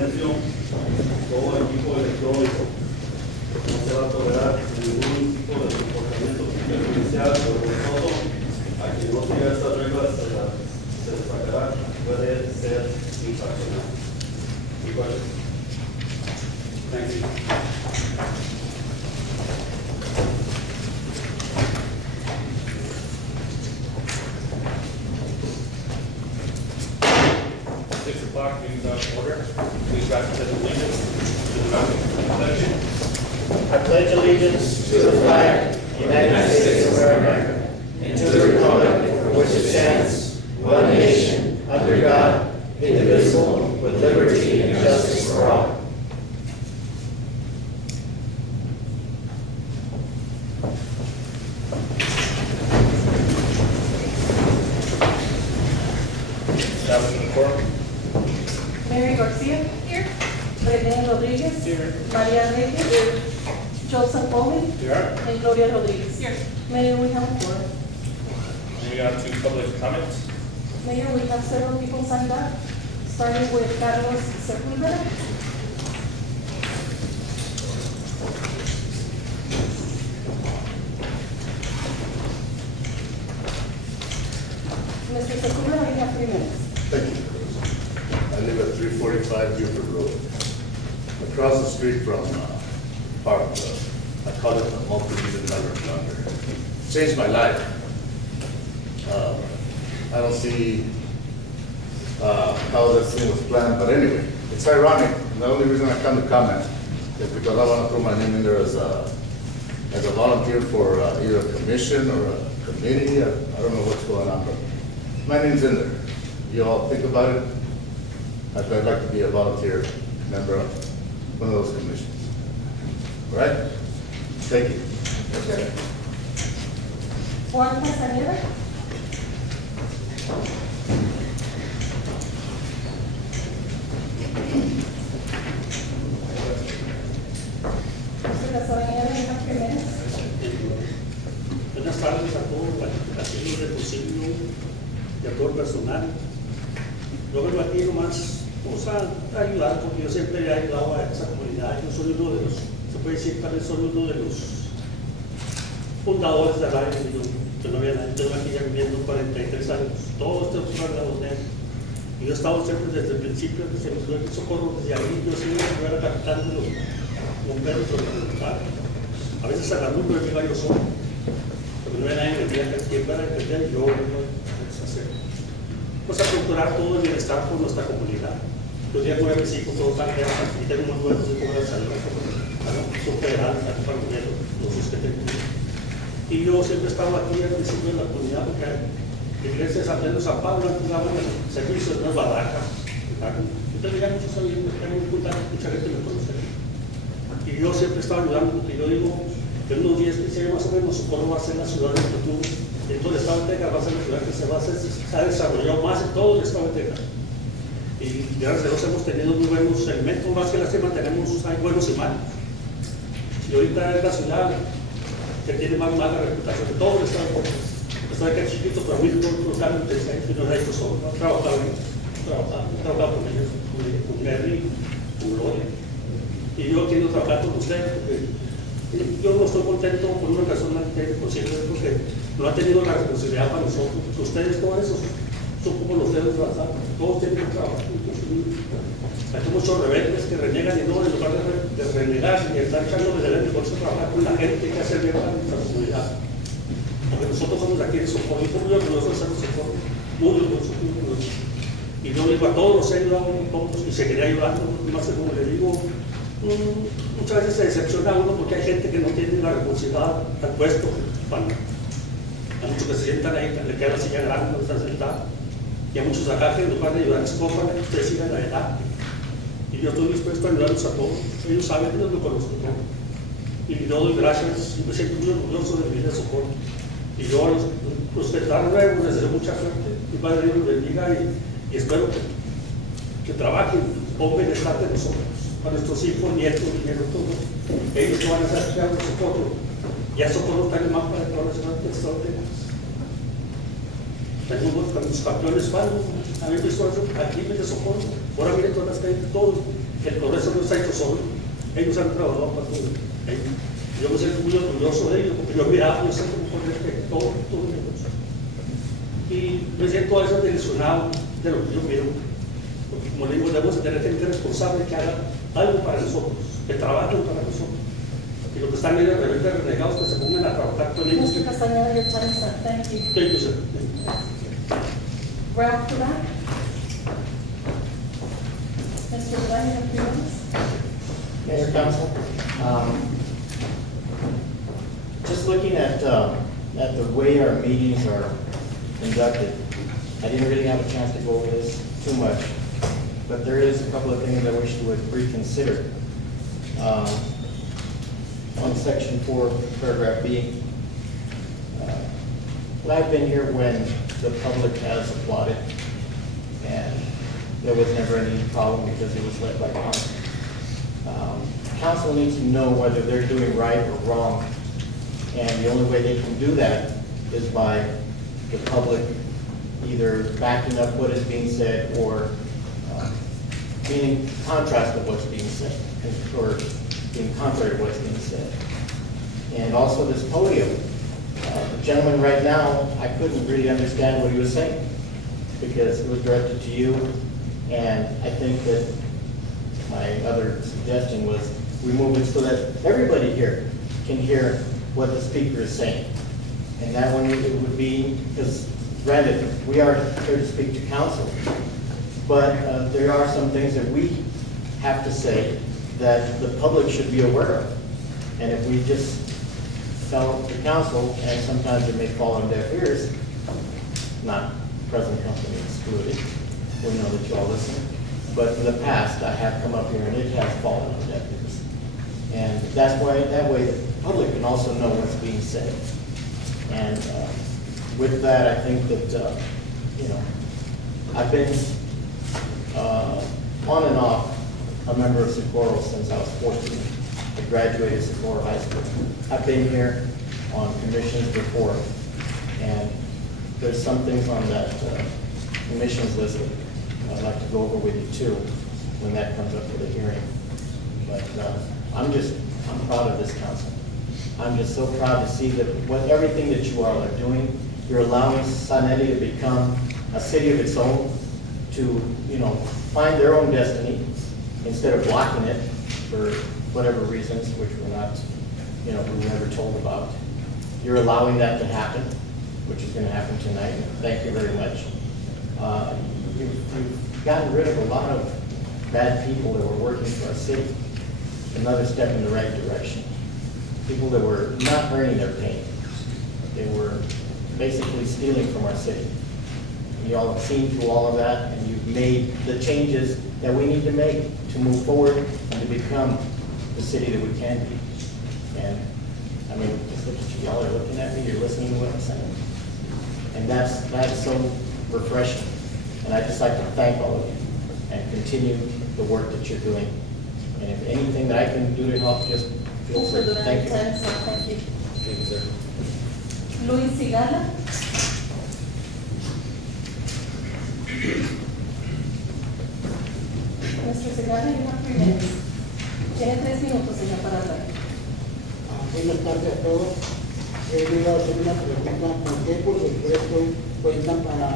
silencio todo equipo electrónico. No se va a tolerar ningún tipo de comportamiento judicial o vergonzoso. A quien no siga estas reglas se le sacará, puede ser infraccionado. Any questions? Thank you. 6 o'clock, meeting's out of order. Please rise and pledge allegiance to the flag. I pledge allegiance to the flag of the United States of America and to the republic for which it stands, one nation, under God, indivisible, with liberty and justice for all. Establishment of quorum. Mary Garcia. Here. Rene Rodriguez. Here. Maria Reyes. Here. Joseph Bowman. Here. And Gloria Rodriguez. Here. Mayor, we have a quorum. Moving on to public comments. Mayor, we have several people signed up, starting with Carlos Sepulveda. Mr. Sepulveda, you have 3 minutes. Thank you. I live at 345 Buford Road, across the street from Park. I call it a multi-million-dollar blunder. Changed my life. I don't see how this thing was planned, but anyway, it's ironic. The only reason I come to comment is because I want to throw my name in there as a volunteer for either a commission or a committee. I don't know what's going on, but my name's in there. You all think about it. I'd like to be a volunteer member of one of those commissions. All right? Thank you. Juan Castaneda. Mr. Castaneda, you have 3 minutes. Buenas tardes a todos, haciendo de posible y a todo el personal. Yo vengo aquí nomás a ayudar, porque yo siempre he ayudado a esa comunidad. Yo soy uno de los, se puede decir, tal vez soy uno de los fundadores de Radio Millón. Yo no había nadie, tengo aquí ya viviendo 43 años. Todos estos son de él. Y yo he estado siempre desde el principio, desde el Ciudad de Socorro, desde ahí. Yo siempre era capitán de los bomberos voluntario. A veces a la luz me iba yo solo, porque no había nadie que me diga quién va a defender, yo no hacer. Pues a procurar todo el bienestar por nuestra comunidad. Yo ya voy a mis hijos, todos están guerras, y tengo muy buenos hijos de salud, son federales, aquí para los que tengo. Y yo siempre he estado aquí al principio de la comunidad, porque la iglesia de San Pedro de San Pablo antes daban el servicio de unas barracas. Yo tenía muchos amigos, mucha gente me conoce. Y yo siempre he estado ayudando, porque yo digo que en unos 10, 15 años más o menos, Socorro va a ser la ciudad del futuro. En todo el estado de Texas va a ser la ciudad que se ha desarrollado más en todo el estado de Texas. Y gracias a Dios hemos tenido muy buenos elementos, más que lástima tenemos hay buenos y malos. Y ahorita es la ciudad que tiene más mala reputación de todo el estado de Texas. Está que es chiquito, pero a mí no saben que no ha hecho solo, no ha trabajado con ellos, con Gary, con Gloria. Y yo quiero trabajar con ustedes, porque yo no estoy contento con una persona que es posible, porque no ha tenido la responsabilidad para nosotros. Ustedes, todos esos, son como los dedos de la sala, todos tienen que trabajar. Hay muchos rebeldes que renegan y no, en lugar de renegar y estar echando de derecho, por eso trabajar con la gente que hace bien para nuestra comunidad. Porque nosotros somos de aquí de Socorro, y muy orgullosos de ser de Socorro, muy orgullosos, muy orgullosos. Y yo digo a todos los he ayudado, todos, y seguiré ayudando, más que como le digo, muchas veces se decepciona uno porque hay gente que no tiene la responsabilidad al puesto. Hay muchos que se sientan ahí, le queda la silla grande, no están sentados. Y hay muchos acá que en lugar de ayudarles, cojan, ustedes sigan adelante. Y yo estoy dispuesto a ayudarlos a todos. Ellos saben, ellos me conocen todo. Y yo doy gracias, y me siento muy orgulloso de vivir de Socorro. Y yo a los que están nuevos les deseo mucha suerte. Mi Padre Dios los bendiga y espero que trabajen con bienestar de nosotros, para nuestros hijos, nietos, todos. Ellos no van a ser creados de Socorro. Ya Socorro está en el mapa de todas las ciudades del estado de Texas. Tenemos con los campeones palos, a mí me hizo aquí me de Socorro. Ahora miren todas las calles, todos El progreso no se ha hecho solo. Ellos han trabajado para todo. Yo me siento muy orgulloso de ellos porque yo miraba, yo siento con respeto todo el negocio. Y me siento a veces desilusionado de lo que yo miro. Porque como le digo, debemos de tener gente responsable que haga algo para nosotros, que trabajen para nosotros. Y los que están medio rebeldes, renegados, que se pongan a trabajar con ellos. Mr. Castañeda, your time is up. Thank you. Thank you, sir. Ralph Duran. Mr. Duran, you have 3 minutes. Mayor, Council, just looking at the way our meetings are conducted, I didn't really have a chance to go over this too much, but there is a couple of things I wish you would reconsider. On section 4, paragraph B, I've been here when the public has applauded, and there was never any problem because it was led by council. Council needs to know whether they're doing right or wrong, and the only way they can do that is by the public either backing up what is being said or being in contrast with what's being said, or being contrary to what's being said. And also this podium, the gentleman right now, I couldn't really understand what he was saying because it was directed to you, and I think that my other suggestion was remove it so that everybody here can hear what the speaker is saying. And that one, it would be, because granted, we are here to speak to council, but there are some things that we have to say that the public should be aware of. And if we just tell the council, and sometimes it may fall on deaf ears, not present company excluded, we know that you all listen, but in the past, I have come up here and it has fallen on deaf ears. And that's why, that way the public can also know what's being said. And with that, I think that, I've been on and off a member of Socorro since I was 14. I graduated Socorro High School. I've been here on commissions before, and there's some things on that commissions list that I'd like to go over with you too when that comes up for the hearing. But I'm proud of this council. I'm just so proud to see that everything that you all are doing, you're allowing Sanelli to become a city of its own, to, find their own destiny instead of blocking it for whatever reasons, which we're not, we were never told about. You're allowing that to happen, which is going to happen tonight. Thank you very much. You've gotten rid of a lot of bad people that were working for our city. Another step in the right direction. People that were not earning their pay. They were basically stealing from our city. You all have seen through all of that, and you've made the changes that we need to make to move forward and to become the city that we can be. And just look at you, y'all are looking at me, you're listening to what I'm saying. And that's so refreshing. And I'd just like to thank all of you and continue the work that you're doing. And if anything that I can do to help, just feel free. Mr. Duran, Thank you. time is up. Thank you. Thank you, sir. Luis Sigala. Mr. Sigala, you have 3 minutes. Tiene 3 minutos, señor, para hablar. Buenas tardes a todos. Le iba a hacer una pregunta: ¿por qué por supuesto cuentan para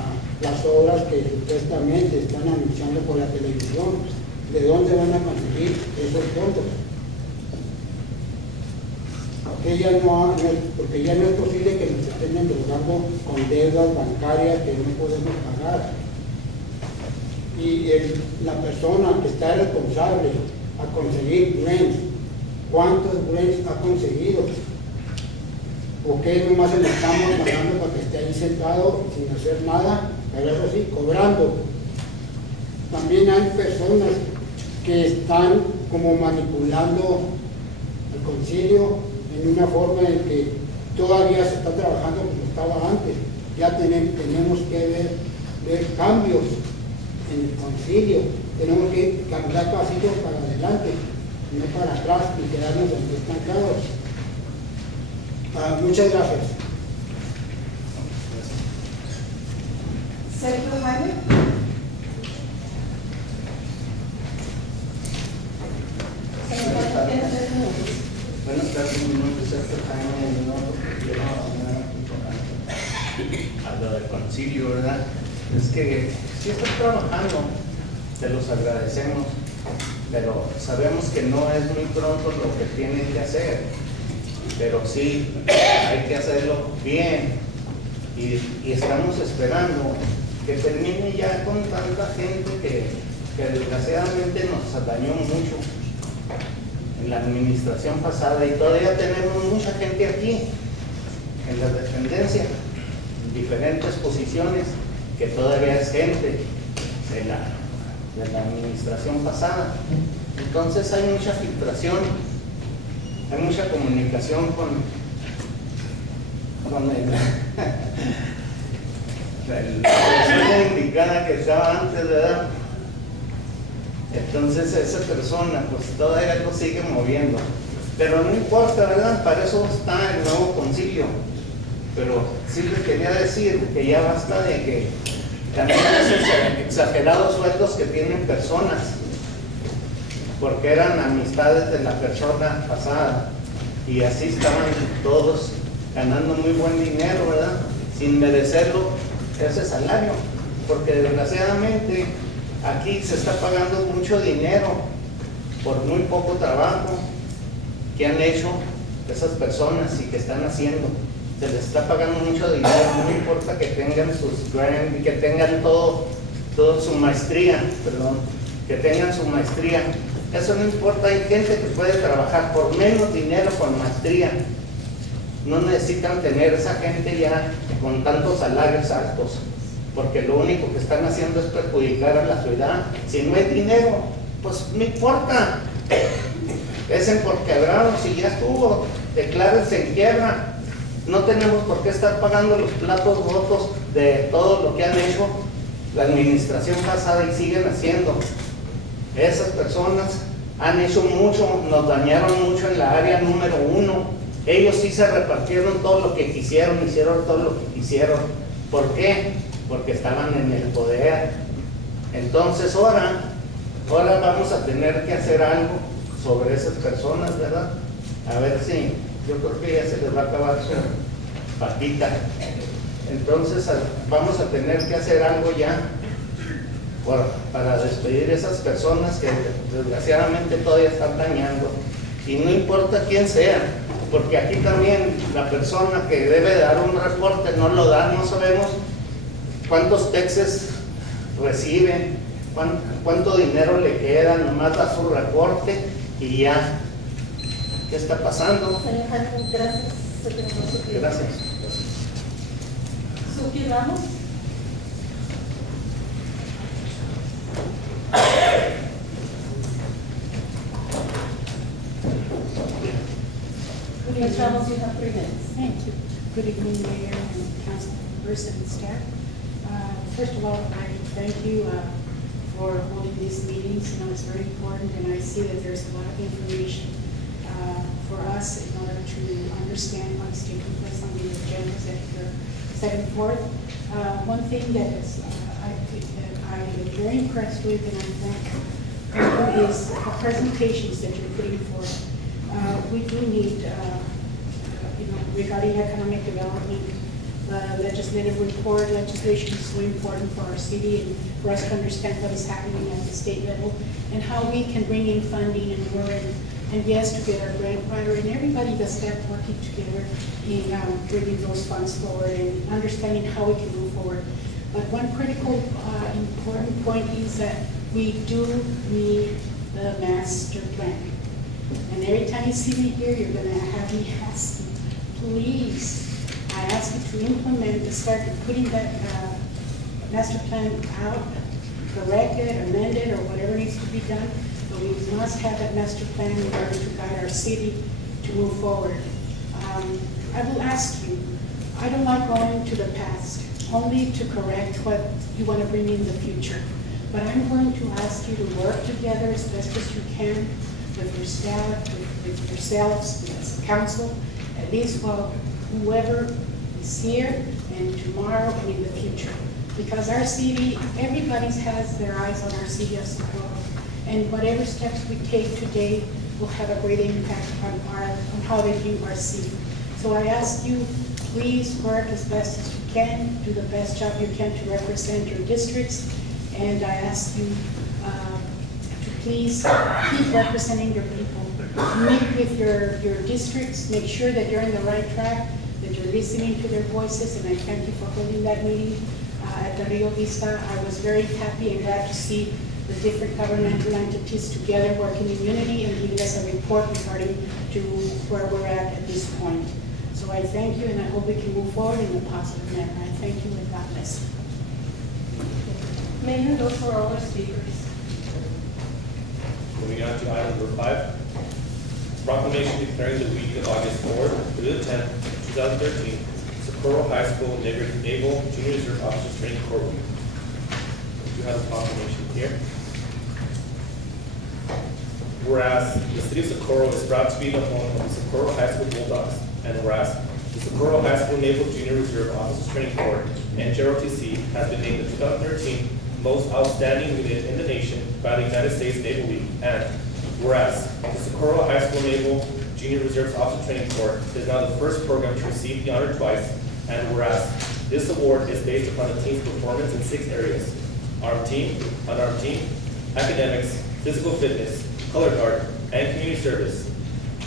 las obras que supuestamente están anunciando por la televisión? ¿De dónde van a conseguir esos fondos? Porque ya no es posible que nos estén endeudando con deudas bancarias que no podemos pagar. Y la persona que está responsable a conseguir grants, ¿cuántos grants ha conseguido? ¿O qué nomás se le estamos pagando para que esté ahí sentado sin hacer nada, pero eso sí, cobrando? También hay personas que están como manipulando el concilio en una forma en que todavía se está trabajando como estaba antes. Ya tenemos que ver cambios en el concilio. Tenemos que caminar pasitos para adelante, no para atrás y quedarnos estancados. Muchas gracias. Sergio Jaime. Buenas tardes, mi nombre es Sergio Jaime, y no quiero hablar a lo del concilio, ¿verdad? Es que si están trabajando, se los agradecemos, pero sabemos que no es muy pronto lo que tienen que hacer, pero sí hay que hacerlo bien y estamos esperando que termine ya con tanta gente que desgraciadamente nos dañó mucho en la administración pasada y todavía tenemos mucha gente aquí en la dependencia, en diferentes posiciones, que todavía es gente de la administración pasada. Entonces hay mucha filtración, hay mucha comunicación con la persona indicada que estaba antes, ¿verdad? Entonces esa persona pues todavía lo sigue moviendo, pero no importa, ¿verdad? Para eso está el nuevo concilio. Pero sí les quería decir que ya basta de que también esos exagerados sueldos que tienen personas, porque eran amistades de la persona pasada y así estaban todos ganando muy buen dinero, ¿verdad? Sin merecerlo ese salario, porque desgraciadamente aquí se está pagando mucho dinero por muy poco trabajo que han hecho esas personas y que están haciendo. Se les está pagando mucho dinero, no importa que tengan sus grants, que tengan todo su maestría, perdón, que tengan su maestría. Eso no importa, hay gente que puede trabajar por menos dinero con maestría. No necesitan tener esa gente ya con tantos salarios altos, porque lo único que están haciendo es perjudicar a la ciudad. Si no hay dinero, pues no importa, es en por quebrados y ya estuvo, declárense en quiebra. No tenemos por qué estar pagando los platos rotos de todo lo que han hecho la administración pasada y siguen haciendo. Esas personas han hecho mucho, nos dañaron mucho en la área número 1. Ellos sí se repartieron todo lo que quisieron, hicieron todo lo que quisieron. ¿Por qué? Porque estaban en el poder. Entonces ahora vamos a tener que hacer algo sobre esas personas, ¿verdad? A ver si, yo creo que ya se les va a acabar su patita. Entonces vamos a tener que hacer algo ya para despedir a esas personas que desgraciadamente todavía están dañando. Y no importa quién sea, porque aquí también la persona que debe dar un reporte no lo da, no sabemos cuántos taxes reciben, cuánto dinero le queda, nomás da su reporte y ya. ¿Qué está pasando? Señor Jaime, gracias. Gracias. Suki Ramos. Ms. Ramos, you have 3 minutes. Thank you. Good evening, Mayor and council members and staff. First of all, I thank you for holding these meetings. You know, it's very important, and I see that there's a lot of information for us in order to understand what is taking place on the agendas that you're setting forth. One thing that I am very impressed with, and I thank you, is the presentations that you're putting forth. We do need, regarding economic development, legislative report. Legislation is so important for our city and for us to understand what is happening at the state level and how we can bring in funding and more and yes, to get our grant writer and everybody that's there working together in bringing those funds forward and understanding how we can move forward. But one critical important point is that we do need the master plan. And every time you see me here, you're going to have me asking, please, I ask you to implement, to start putting that master plan out, correct it, amend it, or whatever needs to be done. But we must have that master plan in order to guide our city to move forward. I will ask you, I don't like going to the past, only to correct what you want to bring in the future. But I'm going to ask you to work together as best as you can with your staff, with yourselves, with council, at least while whoever is here and tomorrow and in the future. Because our city, everybody has their eyes on our city of Socorro. And whatever steps we take today will have a great impact on how they view our city. So I ask you, please work as best as you can, do the best job you can to represent your districts, and I ask you to please keep representing your people. Meet with your districts, make sure that you're in the right track, that you're listening to their voices, and I thank you for holding that meeting at the Rio Vista. I was very happy and glad to see the different governmental entities together working in unity and giving us a report regarding to where we're at this point. So I thank you, and I hope we can move forward in a positive manner. I thank you, and God bless you. Mayor, those were all our speakers. Moving on to item number 5. Proclamation declaring the week of August 4th through the 10th, 2013, Socorro High School Naval Junior Reserve Officers Training Corps Week. You have the proclamation here. Whereas the city of Socorro is proud to be the home of the Socorro High School Bulldogs, and whereas the Socorro High School Naval Junior Reserve Officers Training Corps, NJROTC, has been named the 2013 most outstanding unit in the nation by the United States Naval League, and whereas the Socorro High School Naval Junior Reserve Officer Training Corps is now the first program to receive the honor twice, and whereas this award is based upon the team's performance in 6 areas: armed team, unarmed team, academics, physical fitness, color guard, and community service.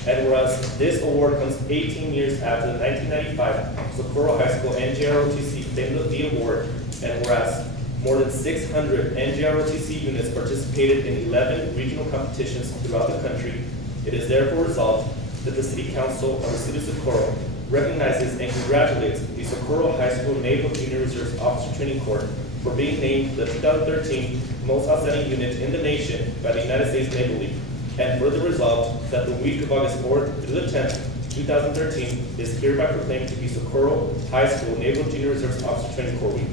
And whereas this award comes 18 years after the 1995 Socorro High School NJROTC claimed the award, and whereas more than 600 NJROTC units participated in 11 regional competitions throughout the country, it is therefore resolved that the City Council of the City of Socorro recognizes and congratulates the Socorro High School Naval Junior Reserve Officer Training Corps for being named the 2013 most outstanding unit in the nation by the United States Naval League, and further resolved that the week of August 4th through the 10th, 2013 is hereby proclaimed to be Socorro High School Naval Junior Reserve Officer Training Corps Week.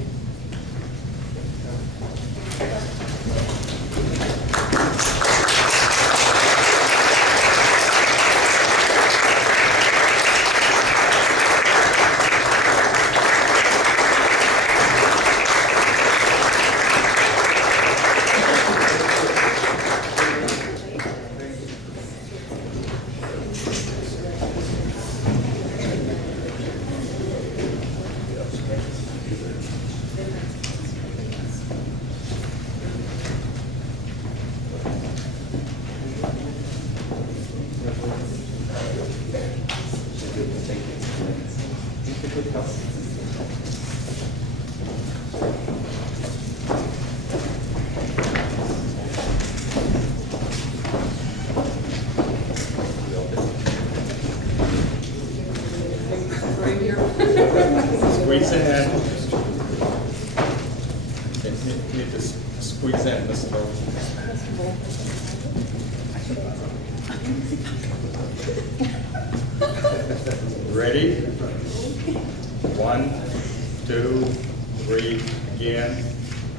Squeeze in. You need to squeeze in, Mr. Ready? 1, 2, 3, again.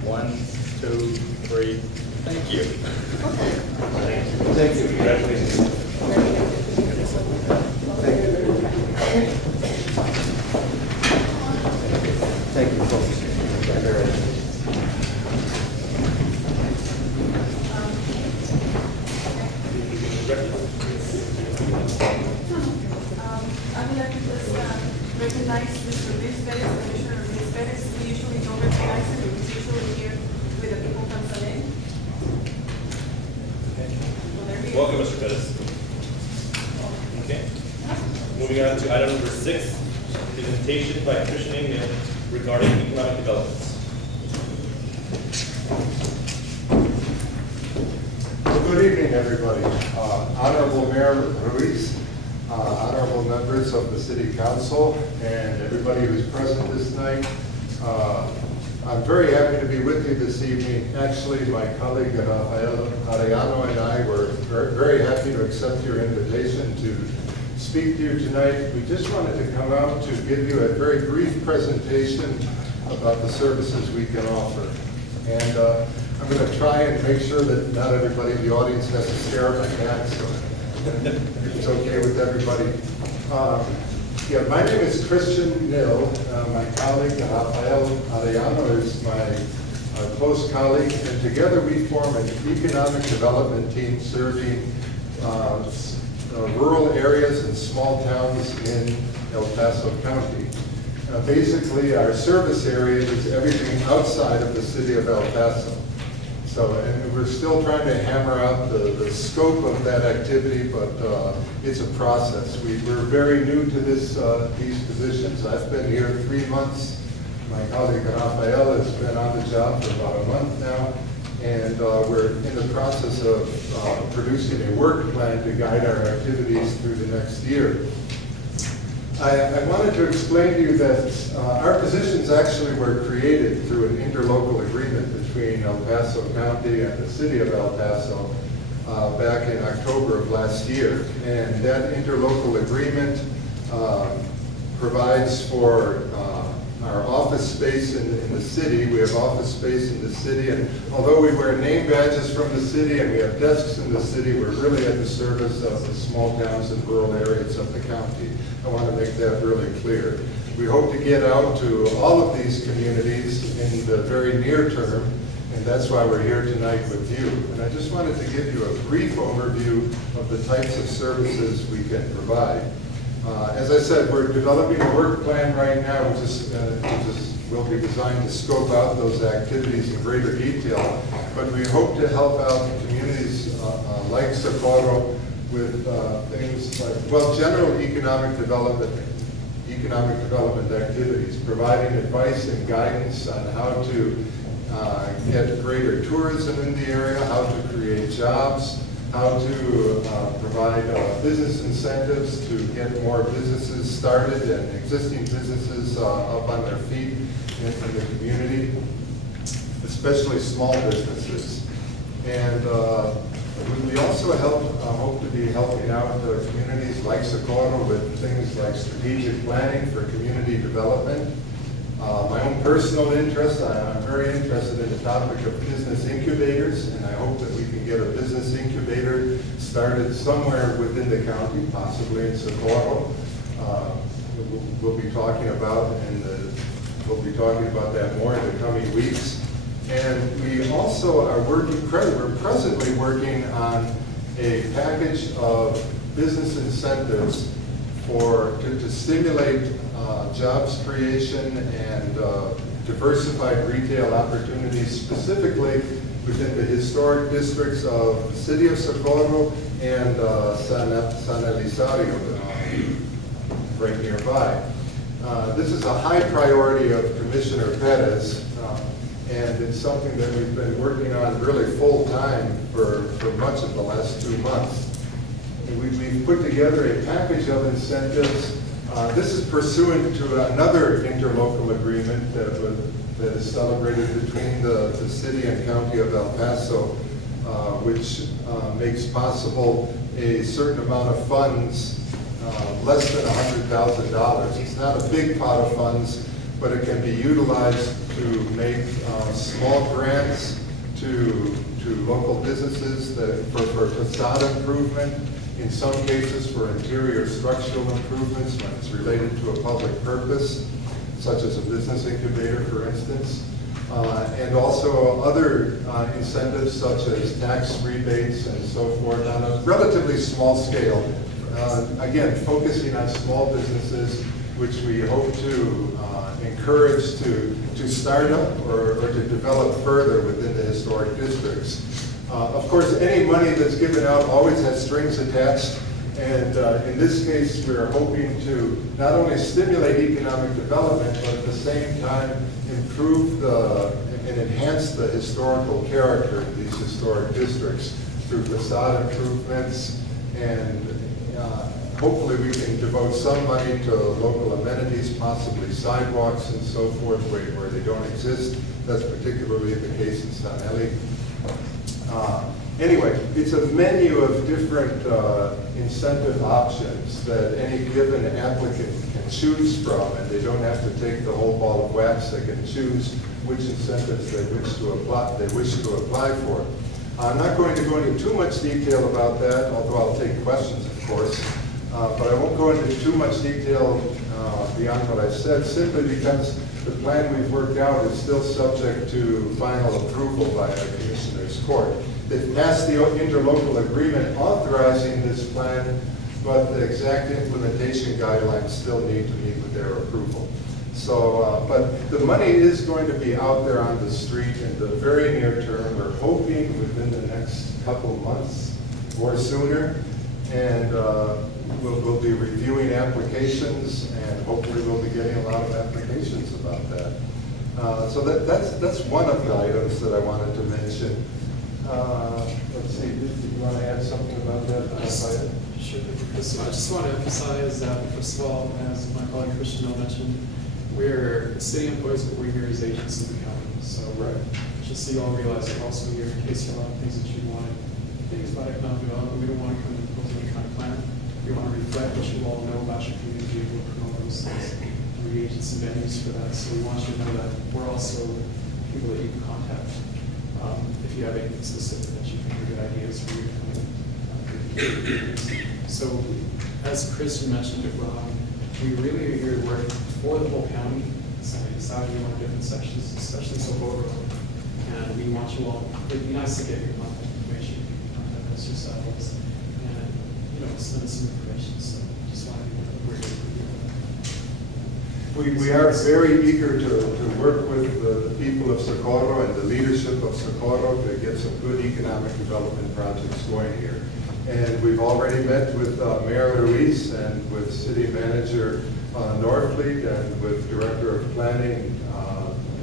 1, 2, 3. Thank you. Thank you. Congratulations. Thank you, folks. I would like to just recognize Mr. Luis Perez, Commissioner Luis Perez. We usually don't recognize him, he's usually here with the people from Salem. So there he is. Welcome, Mr. Pettis. Okay. Moving on to item number 6, presentation by Christian Engel regarding economic development. Well, good evening, everybody. Honorable Mayor Ruiz, honorable members of the City Council, and everybody who's present this night. I'm very happy to be with you this evening. Actually, my colleague Rafael Arellano and I were very happy to accept your invitation to speak to you tonight. We just wanted to come out to give you a very brief presentation about the services we can offer. And I'm going to try and make sure that not everybody in the audience has to stare at my cat, so if it's okay with everybody. Yeah, my name is Christian Nil. My colleague Rafael Arellano is my close colleague, and together we form an economic development team serving rural areas and small towns in El Paso County. Basically, our service area is everything outside of the city of El Paso. So, and we're still trying to hammer out the scope of that activity, but it's a process. We're very new to these positions. I've been here 3 months. My colleague Rafael has been on the job for about a month now, and we're in the process of producing a work plan to guide our activities through the next year. I wanted to explain to you that our positions actually were created through an interlocal agreement between El Paso County and the city of El Paso back in October of last year. And that interlocal agreement provides for our office space in the city. We have office space in the city, and although we wear name badges from the city and we have desks in the city, we're really at the service of the small towns and rural areas of the county. I want to make that really clear. We hope to get out to all of these communities in the very near term, and that's why we're here tonight with you. And I just wanted to give you a brief overview of the types of services we can provide. As I said, we're developing a work plan right now, which will be designed to scope out those activities in greater detail. But we hope to help out communities like Socorro with things like, well, general economic development activities, providing advice and guidance on how to get greater tourism in the area, how to create jobs, how to provide business incentives to get more businesses started and existing businesses up on their feet in the community, especially small businesses. And we also hope to be helping out communities like Socorro with things like strategic planning for community development. My own personal interest, I'm very interested in the topic of business incubators, and I hope that we can get a business incubator started somewhere within the county, possibly in Socorro. We'll be talking about, we'll be talking about that more in the coming weeks. And we also are we're presently working on a package of business incentives to stimulate jobs creation and diversified retail opportunities, specifically within the historic districts of the city of Socorro and San Elizario, right nearby. This is a high priority of Commissioner Perez, and it's something that we've been working on really full time for much of the last 2 months. And we've put together a package of incentives. This is pursuant to another interlocal agreement that is celebrated between the city and county of El Paso, which makes possible a certain amount of funds, less than $100,000. It's not a big pot of funds, but it can be utilized to make small grants to local businesses for facade improvement, in some cases for interior structural improvements when it's related to a public purpose, such as a business incubator, for instance. And also other incentives such as tax rebates and so forth on a relatively small scale. Again, focusing on small businesses, which we hope to encourage to start up or to develop further within the historic districts. Of course, any money that's given out always has strings attached, and in this case, we're hoping to not only stimulate economic development, but at the same time improve and enhance the historical character of these historic districts through facade improvements, and hopefully we can devote some money to local amenities, possibly sidewalks and so forth, where they don't exist. That's particularly the case in San Eli. Anyway, it's a menu of different incentive options that any given applicant can choose from, and they don't have to take the whole ball of wax. They can choose which incentives they wish to apply for. I'm not going to go into too much detail about that, although I'll take questions, of course. But I won't go into too much detail beyond what I've said, simply because the plan we've worked out is still subject to final approval by the Commissioner's Court. they've passed the interlocal agreement authorizing this plan, but the exact implementation guidelines still need to meet with their approval. So, but the money is going to be out there on the street in the very near term. We're hoping within the next couple of months or sooner. And we'll be reviewing applications, and hopefully we'll be getting a lot of applications about that. So that's one of the items that I wanted to mention. Let's see, did you want to add something about that? Sure, Chris. I just want to emphasize that, first of all, as my colleague Christian mentioned, we're city employees, but we're here as agents of the county. So just so you all realize we're also here in case you have a lot of things that you want. Things about economic development, we don't want to come and impose any kind of plan. We want to reflect what you all know about your community, and we'll promote those things. We're agents and venues for that, so we want you to know that we're also people that you can contact if you have anything specific that you think are good ideas for your community. So, as Christian mentioned, we really are here to work for the whole county. So we decided we want different sections, especially Socorro. And we want you all, it'd be nice to get your contact information. You can contact us yourselves and, send us some information. So just want to be we're here for you. We are very eager to work with the people of Socorro and the leadership of Socorro to get some good economic development projects going here. And we've already met with Mayor Ruiz and with City Manager Norfleet and with Director of Planning,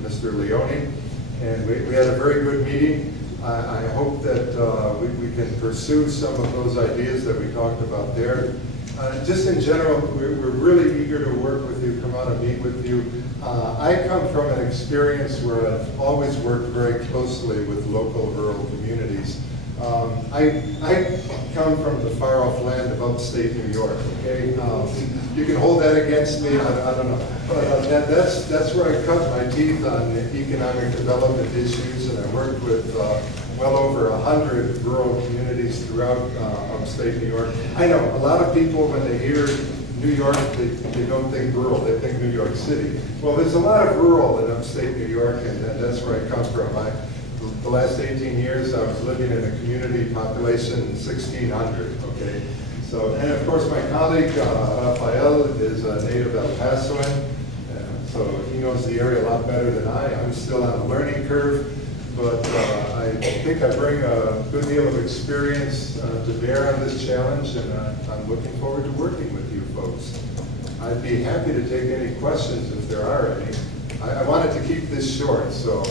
Mr. Leone. And we had a very good meeting. I hope that we can pursue some of those ideas that we talked about there. Just in general, we're really eager to work with you, come out and meet with you. I come from an experience where I've always worked very closely with local rural communities. I come from the far-off land of upstate New York, okay? You can hold that against me, I don't know. But that's where I cut my teeth on economic development issues, and I worked with well over 100 rural communities throughout upstate New York. I know a lot of people, when they hear New York, they don't think rural, they think New York City. Well, there's a lot of rural in upstate New York, and that's where I come from. The last 18 years, I was living in a community population 1,600, okay? So, and of course, my colleague, Rafael, is a native El Pasoan, so he knows the area a lot better than I. I'm still on a learning curve, but I think I bring a good deal of experience to bear on this challenge, and I'm looking forward to working with you folks. I'd be happy to take any questions if there are any. I wanted to keep this short, so. I'd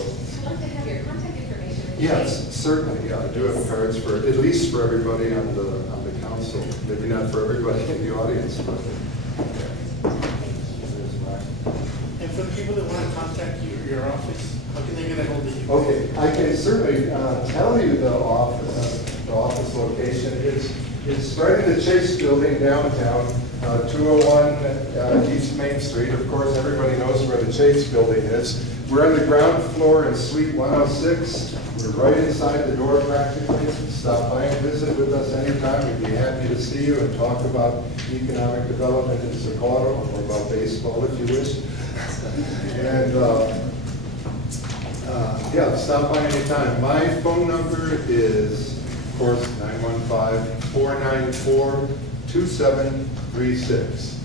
love to have your contact information. Yes, certainly. I do have cards for, at least for everybody on the council. Maybe not for everybody in the audience, but. And for the people that want to contact you or your office, how can they get a hold of you? Okay, I can certainly tell you the office location. It's right in the Chase Building downtown, 201 East Main Street. Of course, everybody knows where the Chase Building is. We're on the ground floor in Suite 106. We're right inside the door practically. Stop by and visit with us anytime. We'd be happy to see you and talk about economic development in Socorro or about baseball if you wish. And yeah, stop by anytime. My phone number is, of course, 915-494-2736.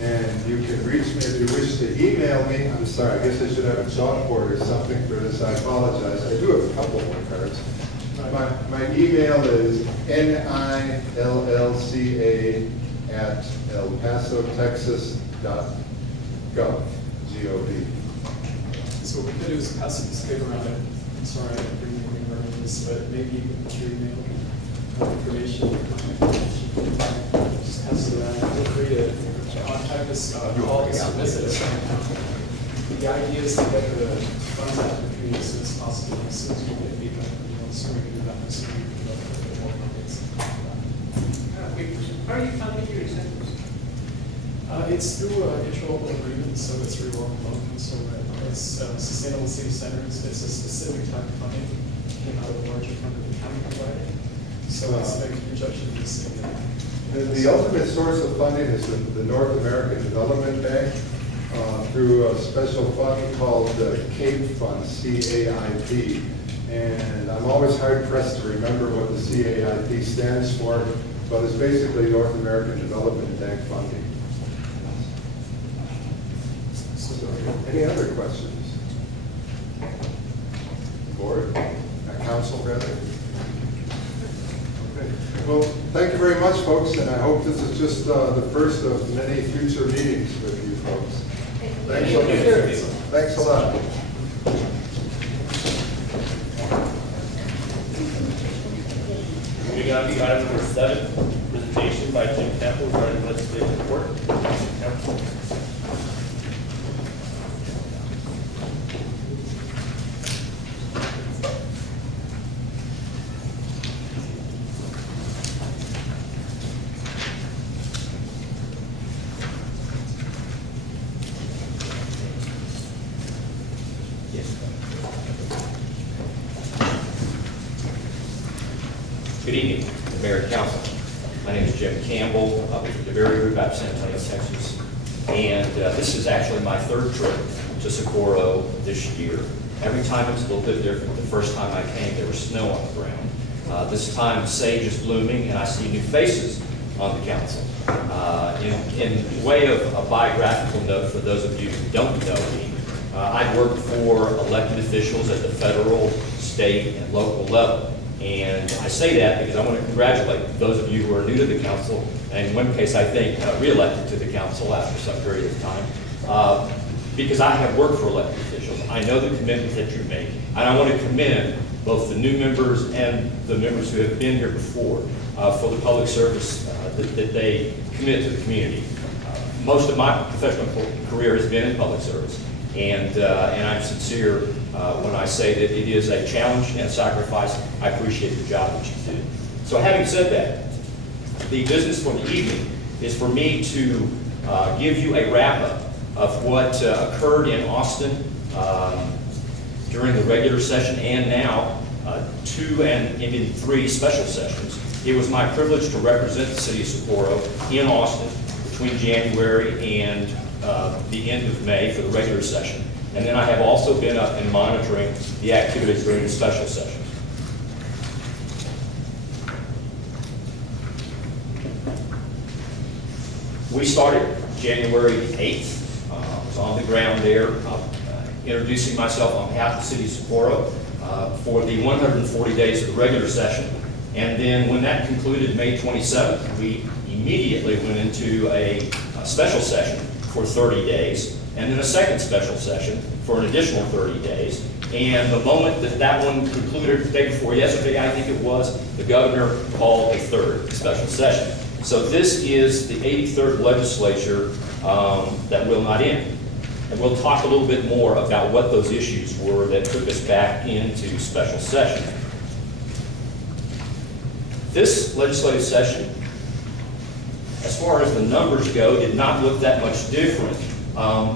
And you can reach me if you wish to email me. I'm sorry, I guess I should have a chalkboard or something for this. I apologize. I do have a couple more cards. My email is nilsa@elpasotexas.gov. G-O-V. So what we could do is pass this paper around. I'm sorry I didn't bring anything around this, but maybe you can put your email information, just pass it around. Feel free to contact us, call us, or visit us. The idea is to get the funds out to the community as soon as possible, as soon as we get feedback. The sooner we can do that, the sooner we can develop more markets. How are you funding your incentives? It's through an interlocal agreement, so it's revolving loan. So it's Sustainable City Centers. It's a specific type of funding. It came out of a larger fund that the county provided. So it's like projection of this thing. The ultimate source of funding is the North American Development Bank through a special fund called the CAPE Fund, C-A-I-P. And I'm always hard pressed to remember what the CAIP stands for, but it's basically North American Development Bank funding. So, any other questions? Board? Council, rather? Okay. Well, thank you very much, folks, and I hope this is just the first of many future meetings with you folks. Thanks a lot. Thanks a lot. Moving on to item number 7, presentation by Jim Campbell regarding legislative report. Council. Good evening, Mayor and Council. My name is Jim Campbell. I'm with the DeBerry Group out of San Antonio, Texas. And this is actually my 3rd trip to Socorro this year. Every time it's a little bit different. The first time I came, there was snow on the ground. This time, sage is blooming, and I see new faces on the council. In way of a biographical note for those of you who don't know me, I've worked for elected officials at the federal, state, and local level. And I say that because I want to congratulate those of you who are new to the council, and in one case, I think, re-elected to the council after some period of time, because I have worked for elected officials. I know the commitment that you make, and I want to commend both the new members and the members who have been here before for the public service that they commit to the community. Most of my professional career has been in public service, and I'm sincere when I say that it is a challenge and a sacrifice. I appreciate the job that you do. So having said that, the business for the evening is for me to give you a wrap-up of what occurred in Austin during the regular session and now 2 and even 3 special sessions. It was my privilege to represent the city of Socorro in Austin between January and the end of May for the regular session. And then I have also been up and monitoring the activities during the special sessions. We started January 8th. I was on the ground there introducing myself on behalf of the city of Socorro for the 140 days of the regular session. And then when that concluded May 27th, we immediately went into a special session for 30 days, and then a second special session for an additional 30 days. And the moment that that one concluded, the day before yesterday, I think it was, the governor called a 3rd special session. So this is the 83rd legislature that will not end. And we'll talk a little bit more about what those issues were that took us back into special session. This legislative session, as far as the numbers go, did not look that much different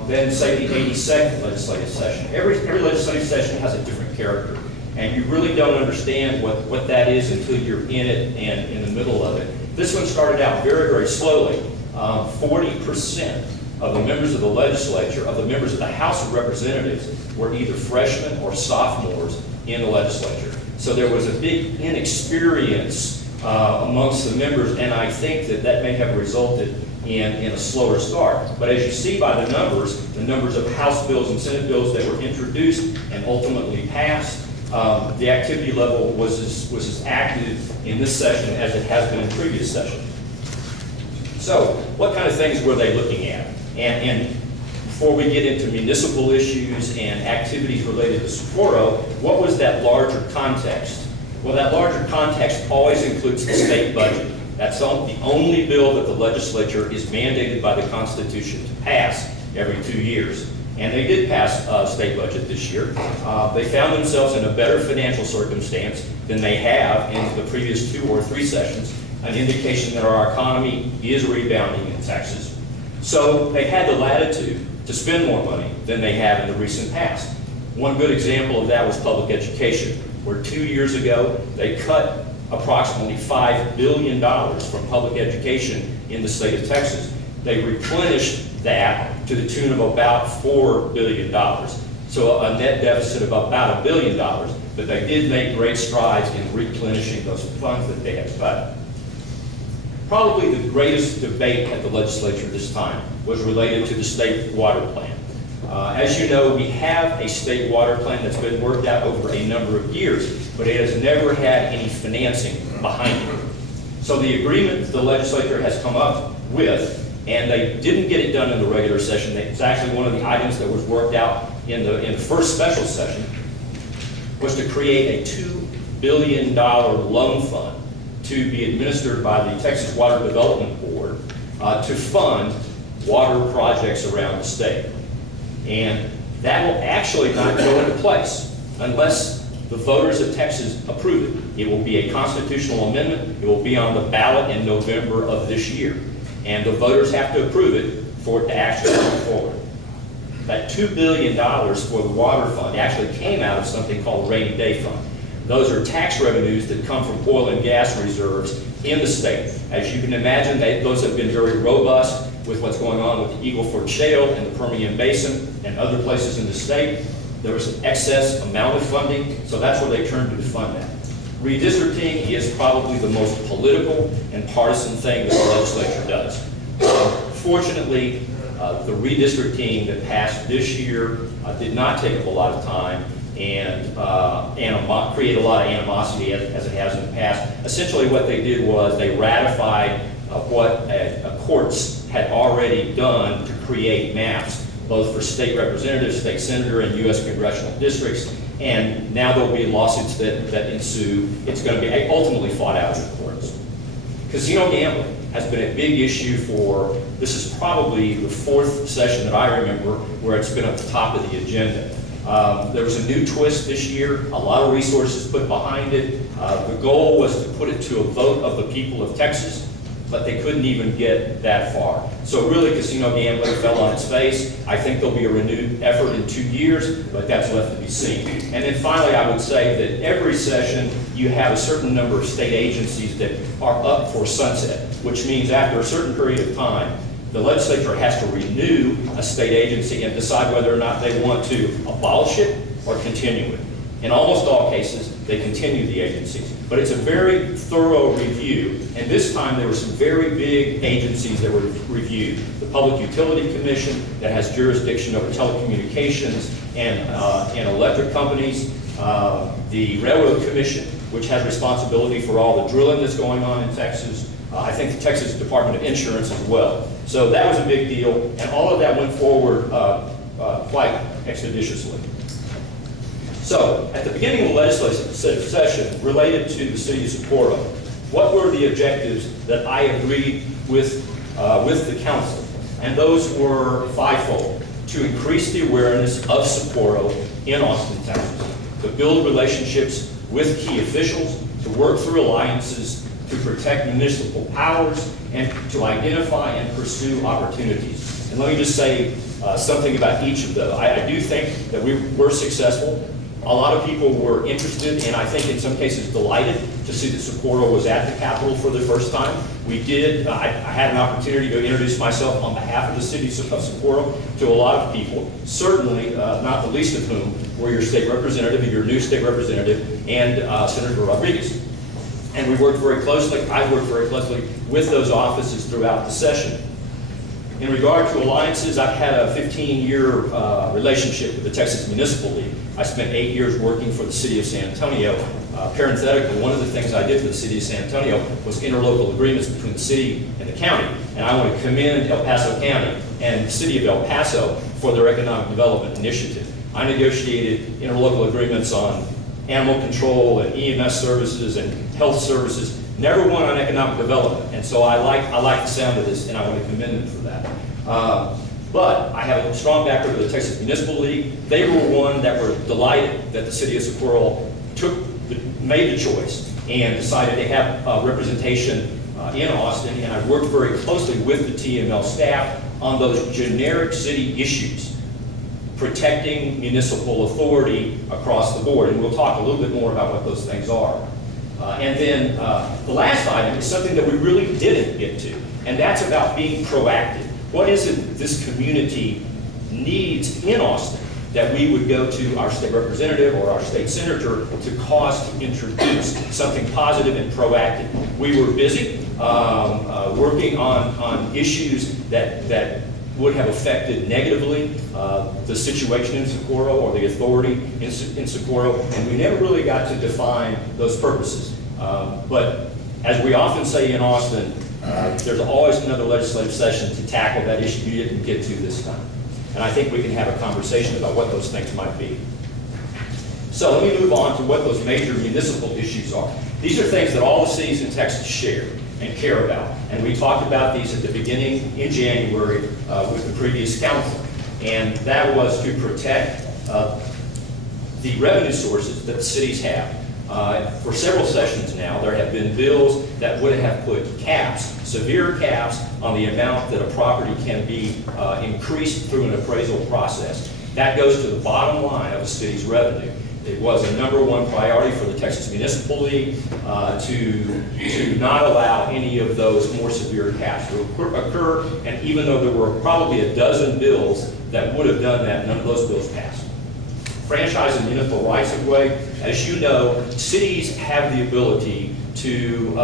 than, say, the 82nd legislative session. Every legislative session has a different character, and you really don't understand what that is until you're in it and in the middle of it. This one started out very, very slowly. 40% of the members of the legislature, of the members of the House of Representatives, were either freshmen or sophomores in the legislature. So there was a big inexperience amongst the members, and I think that may have resulted in a slower start. But as you see by the numbers of House bills and Senate bills that were introduced and ultimately passed, the activity level was as active in this session as it has been in previous sessions. So what kind of things were they looking at? And before we get into municipal issues and activities related to Socorro, what was that larger context? Well, that larger context always includes the state budget. That's the only bill that the legislature is mandated by the Constitution to pass every 2 years. And they did pass a state budget this year. They found themselves in a better financial circumstance than they have in the previous 2 or 3 sessions, an indication that our economy is rebounding in Texas. So they had the latitude to spend more money than they have in the recent past. One good example of that was public education, where 2 years ago they cut approximately $5 billion from public education in the state of Texas. They replenished that to the tune of about $4 billion. So a net deficit of about $1 billion. but they did make great strides in replenishing those funds that they had cut. Probably the greatest debate at the legislature this time was related to the state water plan. As you know, we have a state water plan that's been worked out over a number of years, but it has never had any financing behind it. So the agreement the legislature has come up with, and they didn't get it done in the regular session. It's actually one of the items that was worked out in the first special session, was to create a $2 billion loan fund to be administered by the Texas Water Development Board to fund water projects around the state. And that will actually not go into place unless the voters of Texas approve it. It will be a constitutional amendment. It will be on the ballot in November of this year. And the voters have to approve it for it to actually move forward. That $2 billion for the water fund actually came out of something called rainy day fund. Those are tax revenues that come from oil and gas reserves in the state. As you can imagine, those have been very robust with what's going on with the Eagle Ford Shale and the Permian Basin and other places in the state. There was an excess amount of funding, so that's where they turned to fund that. Redistricting is probably the most political and partisan thing that the legislature does. Fortunately, the redistricting that passed this year did not take up a lot of time and create a lot of animosity as it has in the past. Essentially what they did was they ratified what courts had already done to create maps, both for state representatives, state senator, and U.S. congressional districts. And now there will be lawsuits that ensue. It's going to be ultimately fought out in the courts. Casino gambling has been a big issue for, this is probably the fourth session that I remember where it's been at the top of the agenda. There was a new twist this year, a lot of resources put behind it. The goal was to put it to a vote of the people of Texas, but they couldn't even get that far. So really, casino gambling fell on its face. I think there'll be a renewed effort in 2 years, but that's left to be seen. And then finally, I would say that every session, you have a certain number of state agencies that are up for sunset, which means after a certain period of time, the legislature has to renew a state agency and decide whether or not they want to abolish it or continue it. In almost all cases, they continue the agencies. But it's a very thorough review, and this time there were some very big agencies that were reviewed. The Public Utility Commission that has jurisdiction over telecommunications and electric companies, the Railroad Commission, which has responsibility for all the drilling that's going on in Texas, I think the Texas Department of Insurance as well. So that was a big deal, and all of that went forward quite expeditiously. So, at the beginning of the legislative session related to the city of Socorro, what were the objectives that I agreed with the council? And those were fivefold: to increase the awareness of Socorro in Austin, Texas, to build relationships with key officials, to work through alliances, to protect municipal powers, and to identify and pursue opportunities. And let me just say something about each of those. I do think that we were successful. A lot of people were interested, and I think in some cases delighted, to see that Socorro was at the Capitol for the first time. We did. I had an opportunity to introduce myself on behalf of the city of Socorro to a lot of people, certainly not the least of whom were your state representative, your new state representative, and Senator Rodriguez. And we worked very closely, I worked very closely with those offices throughout the session. In regard to alliances, I've had a 15-year relationship with the Texas Municipal League. I spent 8 years working for the city of San Antonio. Parenthetically, one of the things I did for the city of San Antonio was interlocal agreements between the city and the county. And I want to commend El Paso County and the city of El Paso for their economic development initiative. I negotiated interlocal agreements on animal control and EMS services and health services, never one on economic development. And so I like the sound of this, and I want to commend them for that. But I have a strong background with the Texas Municipal League. They were one that were delighted that the city of Socorro made the choice and decided to have representation in Austin. And I worked very closely with the TML staff on those generic city issues, protecting municipal authority across the board. And we'll talk a little bit more about what those things are. And then the last item is something that we really didn't get to, and that's about being proactive. What is it that this community needs in Austin? that we would go to our state representative or our state senator to cause to introduce something positive and proactive. We were busy working on issues that would have affected negatively the situation in Socorro or the authority in Socorro, and we never really got to define those purposes. But as we often say in Austin, there's always another legislative session to tackle that issue you didn't get to this time. And I think we can have a conversation about what those things might be. So let me move on to what those major municipal issues are. These are things that all the cities in Texas share and care about. And we talked about these at the beginning in January with the previous council. And that was to protect the revenue sources that the cities have. For several sessions now, there have been bills that would have put caps, severe caps, on the amount that a property can be increased through an appraisal process. That goes to the bottom line of a city's revenue. It was a #1 priority for the Texas Municipal League to not allow any of those more severe caps to occur, and even though there were probably a dozen bills that would have done that, none of those bills passed. Franchise and municipal rights of way, as you know, cities have the ability to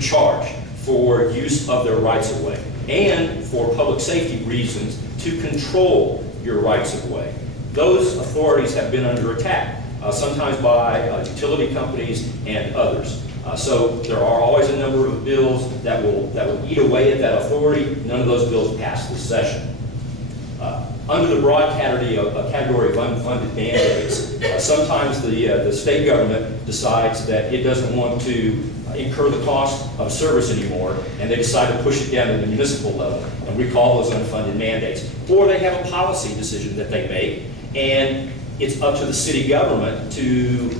charge for use of their rights of way and for public safety reasons to control your rights of way. Those authorities have been under attack, sometimes by utility companies and others. So there are always a number of bills that will eat away at that authority. None of those bills passed this session. Under the broad category of unfunded mandates, sometimes the state government decides that it doesn't want to incur the cost of service anymore, and they decide to push it down to the municipal level, and we call those unfunded mandates. Or they have a policy decision that they make, and it's up to the city government to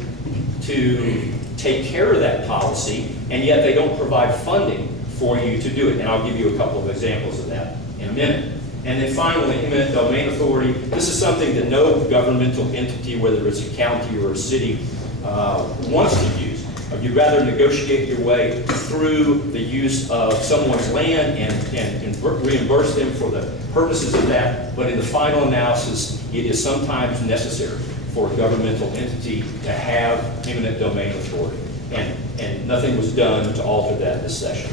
take care of that policy, and yet they don't provide funding for you to do it. And I'll give you a couple of examples of that in a minute. And then finally, eminent domain authority. This is something that no governmental entity, whether it's a county or a city, wants to use. You'd rather negotiate your way through the use of someone's land and reimburse them for the purposes of that. But in the final analysis, it is sometimes necessary for a governmental entity to have eminent domain authority. And nothing was done to alter that this session.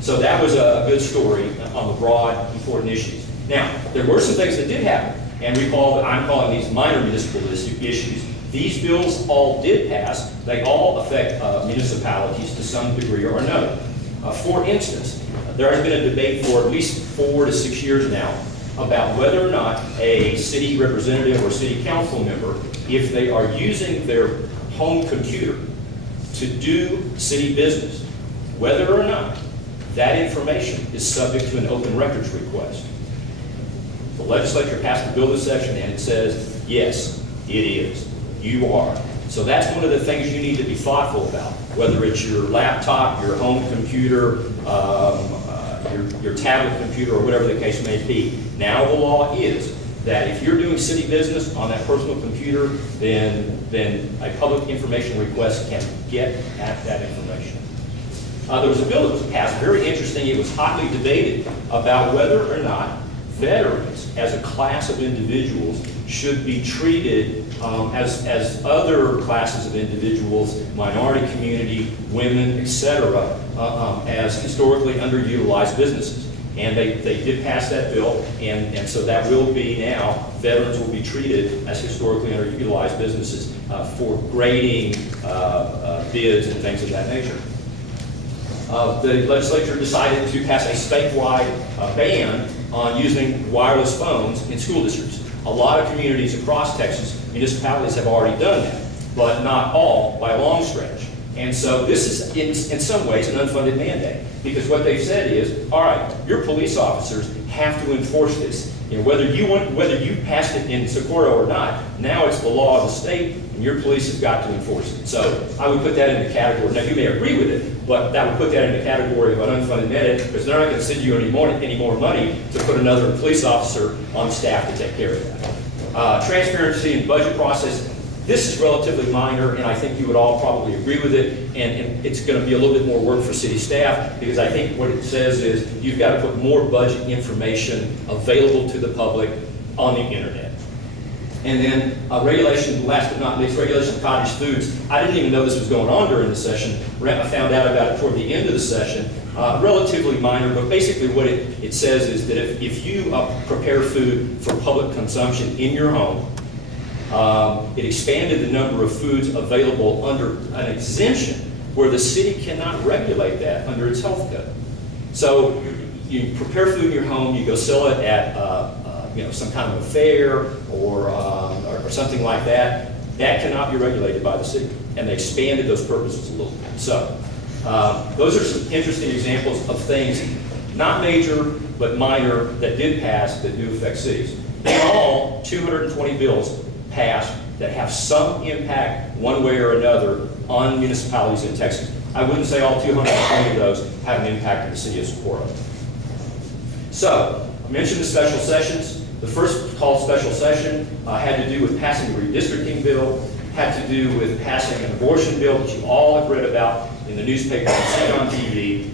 So that was a good story on the broad, important issues. Now, there were some things that did happen, and recall that I'm calling these minor municipal issues. These bills all did pass. They all affect municipalities to some degree or another. For instance, there has been a debate for at least 4 to 6 years now about whether or not a city representative or city council member, if they are using their home computer to do city business, whether or not that information is subject to an open records request. The legislature passed the bill this session, and it says, yes, it is. You are. So that's one of the things you need to be thoughtful about, whether it's your laptop, your home computer, your tablet computer, or whatever the case may be. Now the law is that if you're doing city business on that personal computer, then a public information request can get at that information. There was a bill that was passed, very interesting. It was hotly debated about whether or not veterans as a class of individuals should be treated as other classes of individuals, minority community, women, etc., as historically underutilized businesses. And they did pass that bill, and so that will be now, veterans will be treated as historically underutilized businesses for grading bids and things of that nature. The legislature decided to pass a statewide ban on using wireless phones in school districts. A lot of communities across Texas, municipalities have already done that, but not all by a long stretch. And so this is, in some ways, an unfunded mandate, because what they've said is, all right, your police officers have to enforce this. You know, whether you passed it in Socorro or not, now it's the law of the state, and your police have got to enforce it. So I would put that in the category. Now, you may agree with it, but that would put that in the category of an unfunded mandate, because they're not going to send you any more money to put another police officer on staff to take care of that. Transparency in budget process. This is relatively minor, and I think you would all probably agree with it, and it's going to be a little bit more work for city staff, because I think what it says is you've got to put more budget information available to the public on the internet. And then regulation, last but not least, regulation of cottage foods. I didn't even know this was going on during the session. I found out about it toward the end of the session. Relatively minor, but basically what it says is that if you prepare food for public consumption in your home, it expanded the number of foods available under an exemption where the city cannot regulate that under its health code. So you prepare food in your home, you go sell it at some kind of a fair or something like that. That cannot be regulated by the city, and they expanded those purposes a little bit. So those are some interesting examples of things, not major but minor, that did pass that do affect cities. In all, 220 bills passed that have some impact one way or another on municipalities in Texas. I wouldn't say all 220 of those have an impact on the city of Socorro. So, I mentioned the special sessions. The first called special session had to do with passing a redistricting bill, had to do with passing an abortion bill that you all have read about in the newspaper and seen on TV,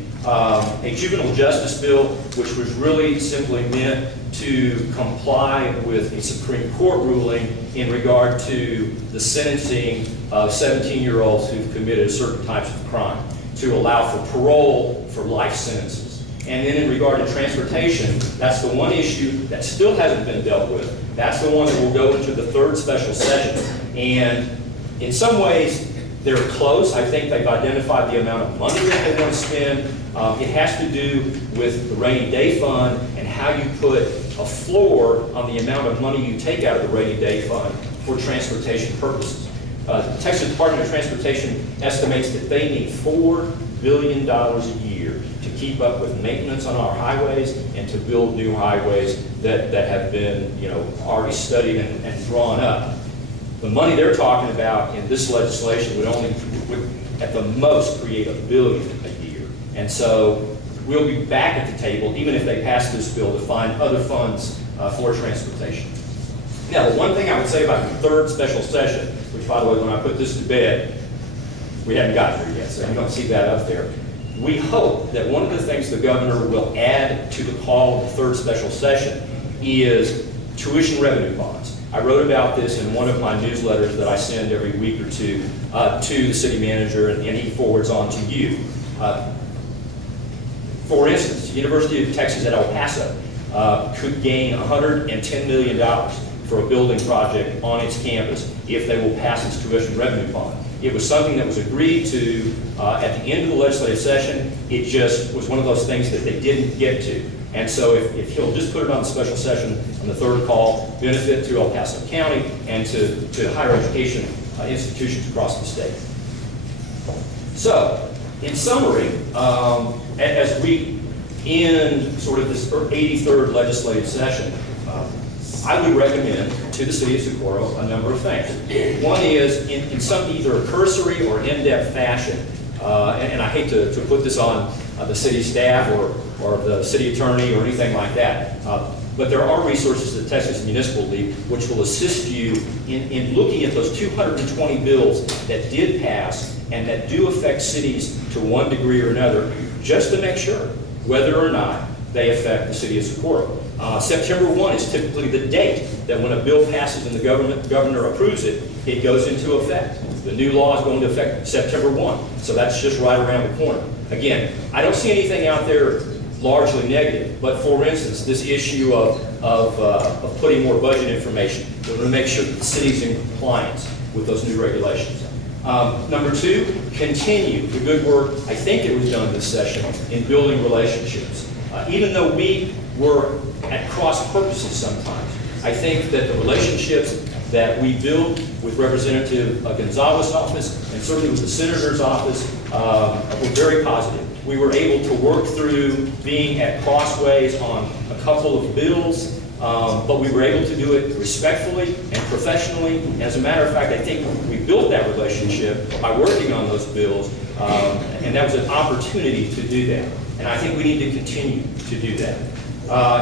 a juvenile justice bill, which was really simply meant to comply with a Supreme Court ruling in regard to the sentencing of 17-year-olds who've committed certain types of crime, to allow for parole for life sentences. And then in regard to transportation, that's the one issue that still hasn't been dealt with. That's the one that will go into the third special session. And in some ways, they're close. I think they've identified the amount of money that they want to spend. It has to do with the rainy day fund and how you put a floor on the amount of money you take out of the rainy day fund for transportation purposes. The Texas Department of Transportation estimates that they need $4 billion a year to keep up with maintenance on our highways and to build new highways that have been, already studied and drawn up. The money they're talking about in this legislation would at the most create $1 billion a year. And so we'll be back at the table, even if they pass this bill, to find other funds for transportation. Now, the one thing I would say about the third special session, which, by the way, when I put this to bed, we haven't gotten there yet, so you don't see that up there. We hope that one of the things the governor will add to the call of the third special session is tuition revenue bonds. I wrote about this in one of my newsletters that I send every week or two to the city manager, and he forwards on to you. For instance, the University of Texas at El Paso could gain $110 million for a building project on its campus if they will pass its tuition revenue bond. It was something that was agreed to at the end of the legislative session. It just was one of those things that they didn't get to. And so if he'll just put it on the special session on the third call, benefit to El Paso County and to higher education institutions across the state. So, in summary, as we end sort of this 83rd legislative session, I would recommend to the city of Socorro a number of things. One is, in some either cursory or in-depth fashion, and I hate to put this on the city staff or the city attorney or anything like that, but there are resources at the Texas Municipal League which will assist you in looking at those 220 bills that did pass and that do affect cities to one degree or another, just to make sure whether or not they affect the city of Socorro. September 1 is typically the date that when a bill passes and the governor approves it, it goes into effect. The new law is going to affect September 1, so that's just right around the corner. Again, I don't see anything out there largely negative, but for instance, this issue of putting more budget information, we're going to make sure that the city's in compliance with those new regulations. Number 2, continue the good work, I think it was done this session, in building relationships. Even though we were at cross purposes sometimes, I think that the relationships that we built with Representative Gonzalez's office and certainly with the Senator's office were very positive. We were able to work through being at crossways on a couple of bills, but we were able to do it respectfully and professionally. And as a matter of fact, I think we built that relationship by working on those bills, and that was an opportunity to do that. And I think we need to continue to do that.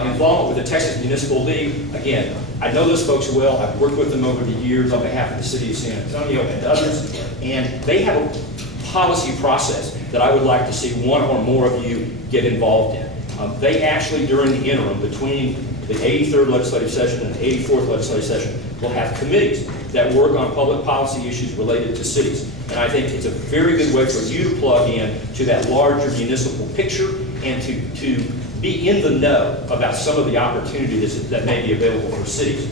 Involvement with the Texas Municipal League, again, I know those folks well. I've worked with them over the years on behalf of the city of San Antonio and others, and they have a policy process that I would like to see one or more of you get involved in. They actually, during the interim, between the 83rd legislative session and the 84th legislative session will have committees that work on public policy issues related to cities. And I think it's a very good way for you to plug in to that larger municipal picture and to be in the know about some of the opportunities that may be available for cities.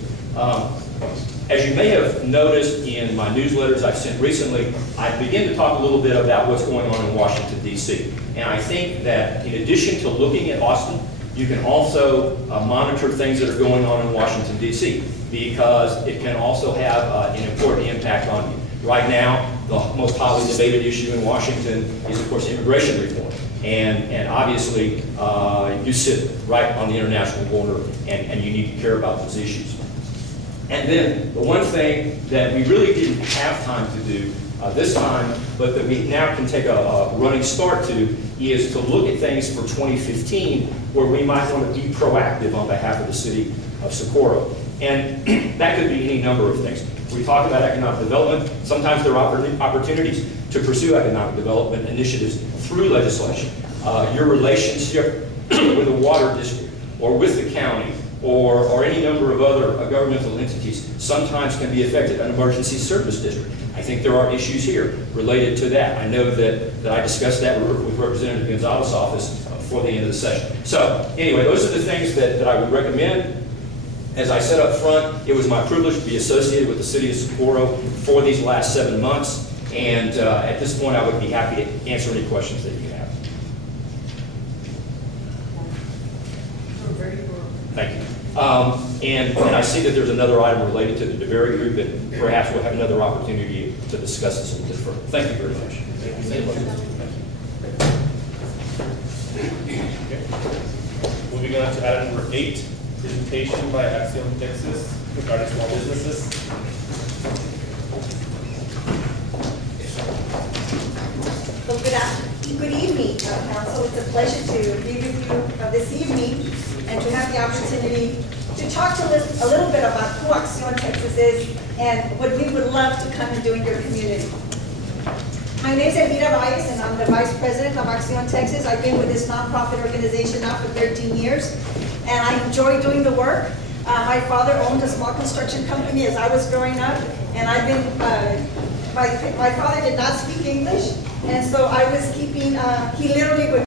As you may have noticed in my newsletters I've sent recently, I begin to talk a little bit about what's going on in Washington, D.C. And I think that in addition to looking at Austin, you can also monitor things that are going on in Washington, D.C., because it can also have an important impact on you. Right now, the most hotly debated issue in Washington is, of course, immigration reform. And obviously, you sit right on the international border, and you need to care about those issues. And then the one thing that we really didn't have time to do this time, but that we now can take a running start to, is to look at things for 2015 where we might want to be proactive on behalf of the city of Socorro. And that could be any number of things. We talk about economic development. Sometimes there are opportunities to pursue economic development initiatives through legislation. Your relationship with the water district or with the county or any number of other governmental entities sometimes can be affected. An emergency service district. I think there are issues here related to that. I know that I discussed that with Representative Gonzalez's office before the end of the session. So anyway, those are the things that I would recommend. As I said up front, it was my privilege to be associated with the city of Socorro for these last 7 months. And at this point, I would be happy to answer any questions that you have. Thank you. And I see that there's another item related to the DeBerry Group, and perhaps we'll have another opportunity to discuss this a little bit further. Thank you very much. Okay. Moving on to item number 8, presentation by Axiom Texas regarding small businesses. Well, good evening, Council. It's a pleasure to be with you this evening and to have the opportunity to talk to a little bit about who Axiom Texas is and what we would love to come and do in your community. My name is Elvira Valles, and I'm the Vice President of Axiom Texas. I've been with this nonprofit organization now for 13 years, and I enjoy doing the work. My father owned a small construction company as I was growing up, and I've been, my father did not speak English, and so I was keeping, he literally would